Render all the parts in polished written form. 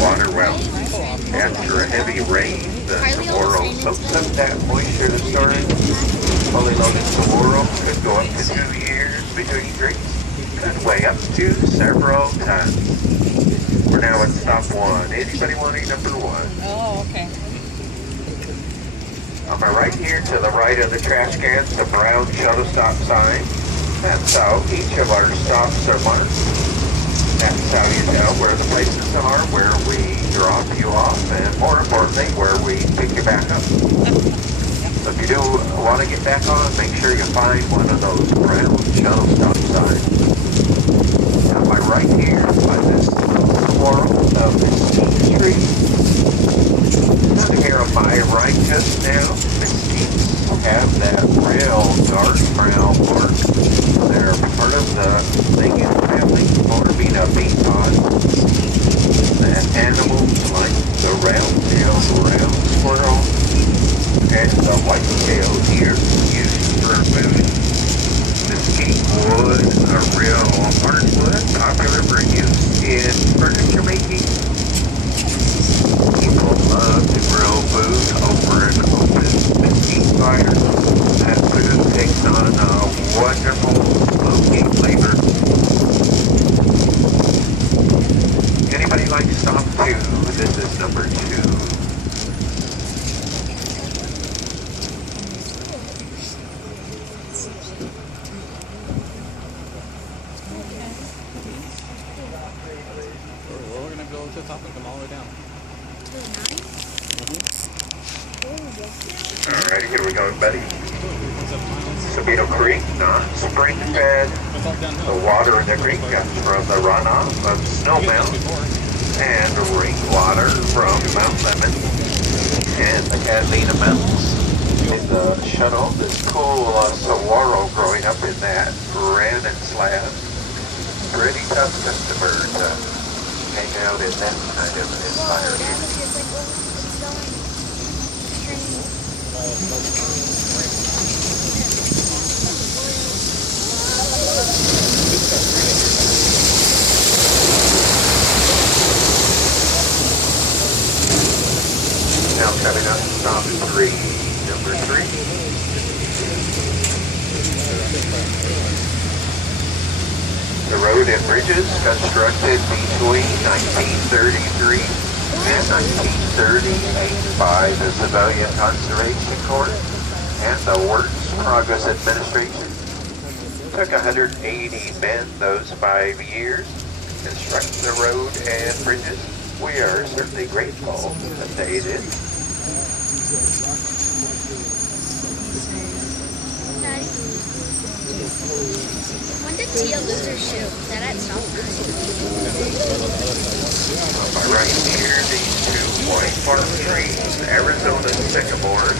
water well. After a heavy rain, the saguaro soaks up that moisture to storage. Fully loaded saguaro could go up to 2 years between drinks. Could weigh up to several tons. We're now at stop 1. Anybody wanting number 1? Oh, okay. On my right here, to the right of the trash cans, the brown shuttle stop sign. That's how each of our stops are marked. That's how you tell where the places are, where we drop you off, and more importantly, where we pick you back up. So if you do want to get back on, make sure you find one of those brown shuttle stop signs. On my right here, by this saguaro of Mesquite Street. Down here on my right just now, Mesquites have that real dark brown bark. They're part of the Lincoln family, forming a meat-pod. And animals like the round-tailed ground squirrel and the white-tailed deer used for food. Mesquite wood, a real hardwood, popular for use in furniture making. People love to grill food over an open mesquite fire. That food takes on a wonderful smoky flavor. Anybody like stop 2? This is number 2. Well, we're going to go to the top and come all the way down. Alrighty, here we go, buddy. Sabino Creek, non-spring fed. The water in the creek comes from the runoff of Snow Mountain and rainwater from Mount Lemon and the Catalina Mountains. In the shuttle, this cool saguaro growing up in that granite slab. Pretty tough customer to hang out in that kind of environment. Now coming up, stop 3, number 3. The road and bridges constructed between 1933 and 1938 by the Civilian Conservation Corps and the Works Progress Administration. Took 180 men those 5 years constructing the road and bridges. We are certainly grateful that they did. Daddy, when did Tia lose her shoe? Is that at stop 9? On my right here, these 2 white bark trees, Arizona sycamore.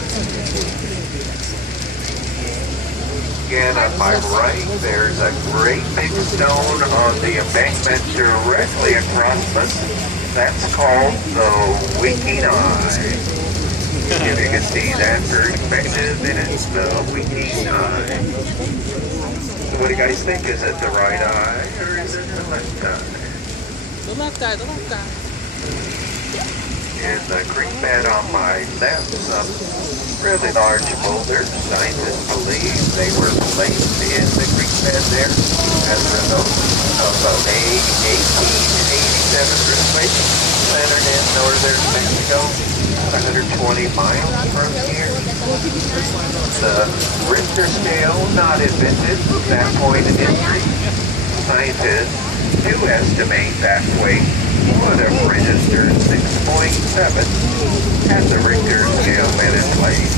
Again, on my right, there's a great big stone on the embankment directly across us. That's called the winking eye. If you can see that perspective, then it's the winking eye. So what do you guys think? Is it the right eye or is it the left eye? The left eye, the left eye. And the creek bed on my left, some really large boulders. Scientists believe they were placed in the creek bed there as a result of a May 1887 earthquake centered in northern Mexico, 120 miles from here. The Richter scale, not invented at that point in history. Scientists do estimate that quake would have registered 6.7 had the Richter scale been in place.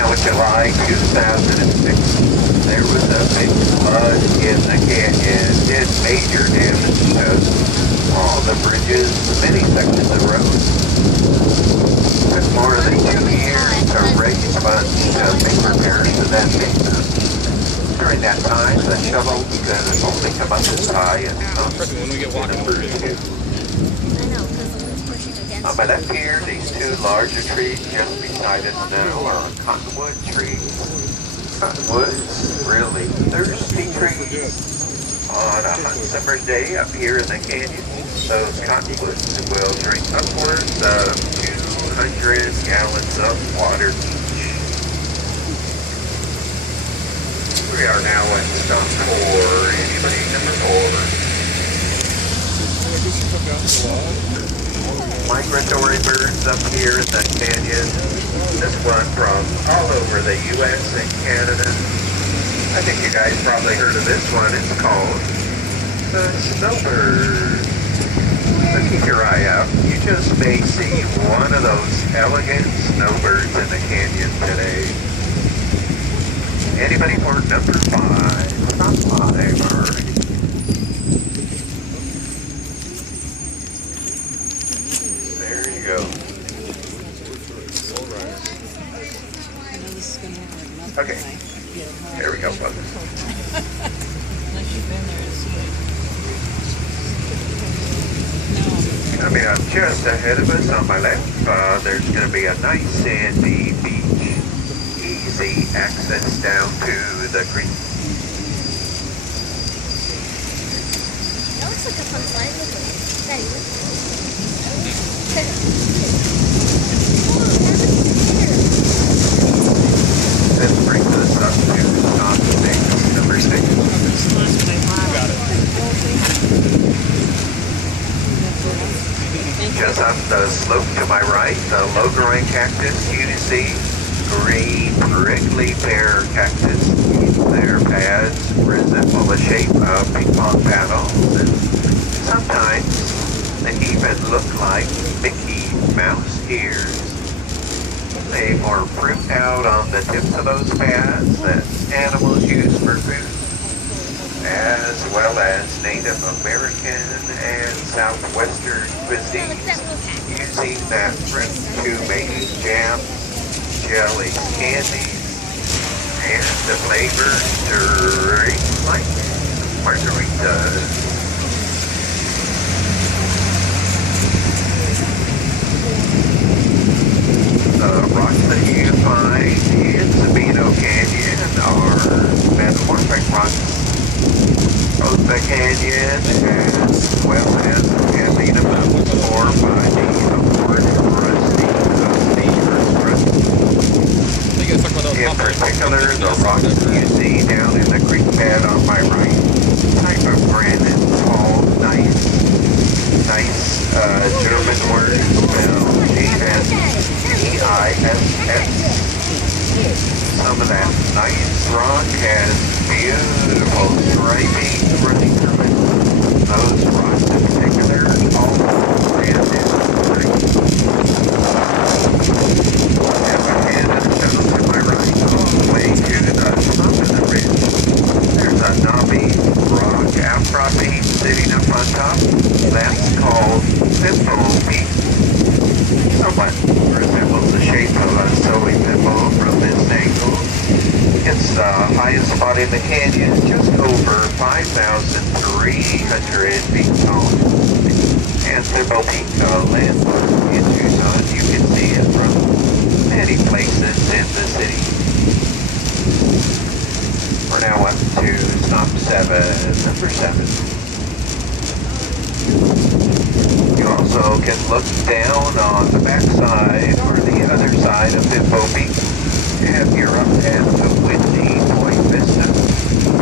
Now in July 2006, there was a big flood in the canyon. Did major damage to all the bridges, many sections of road. Took more than 2 years to raise funds to make repairs to that maintenance. During that time, the shovel could only come up as high as When we get walking over it. I know, because the one's pushing against on my left here, these 2 larger trees just beside us now are cottonwood trees. Cottonwoods, really thirsty trees. On a hot summer's day up here in the canyon, those cottonwoods will drink upwards of 200 gallons of water each. We are now at stop 4. Anybody number 4? Migratory birds up here in the canyon. This one from all over the U.S. and Canada. I think you guys probably heard of this one. It's called the snowbird. So keep your eye out. You just may see one of those elegant snowbirds in the canyon today. Anybody for number 5? Not 5, alright. There you go. Okay. There we go, folks. Coming up just ahead of us on my left, there's going to be a nice sandy beach. Easy access down to the creek. That looks like a fun slide. Daddy, look. This brings us up to stop 6, number 6. Got it. Just up the slope to my right, the logorine cactus you see, green prickly pear cactus. Their pads resemble the shape of ping pong paddles, and sometimes they even look like Mickey Mouse ears. They form fruit out on the tips of those pads that animals use for food, as well as Native American and Southwestern cuisines, using that fruit to make jam, jelly, candies, and the flavor drinks like margaritas. The rocks that you find in Sabino Canyon are metamorphic rocks. Both the canyon as well as the Sabino Mountains formed by the upward rusting of the Earth's crust. In particular, the rocks you see down in the creek bed on my right, type of granite called gneiss. German word spelled G-N-E-I-S-S. Some of that nice rock has beautiful striping running through it. Those rocks in particular all landed green. As we head and shows to my right, all the way to the top of the ridge, there's a knobby rock outcropping sitting up on top. That's called Pimple Peak. Somewhat resembles the shape of a soy pimple from this angle. It's the highest spot in the canyon, just over 5,300 feet tall. And Pimple Peak, a landmark in Tucson, you can see it from many places in the city. We're now up to stop 7, number 7. You also can look down on the backside or the other side of Pimple Peak, and you're up at the Windy Point Vista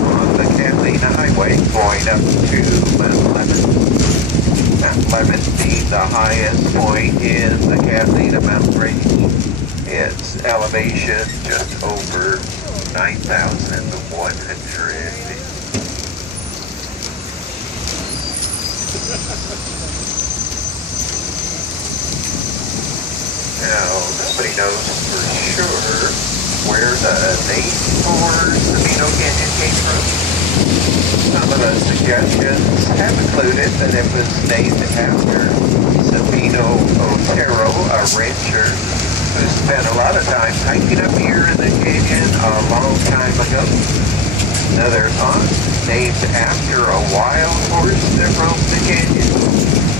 on the Catalina Highway going up to Mount Lemmon. Mount Lemmon being the highest point in the Catalina mountain range. Its elevation just over 9,100 feet. Now, nobody knows for sure where the name for Sabino Canyon came from. Some of the suggestions have included that it was named after Sabino Otero, a rancher who spent a lot of time hiking up here in the canyon a long time ago. Another thought, named after a wild horse that roamed the canyon.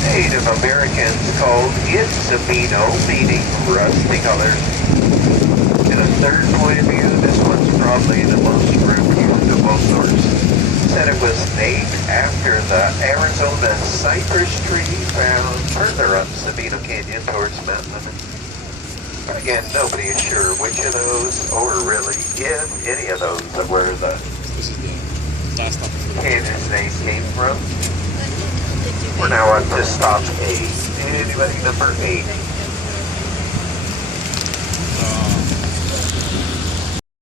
Native Americans called it Sabino, meaning rusty colors. In a third point of view, this one's probably the most reputable source. said it was named after the Arizona cypress tree found further up Sabino Canyon towards Mount Lemon. Again, nobody is sure which of those, or really if any of those are where the This is the last stop before the canyon's name came from. We're now up to stop 8. Anybody number 8?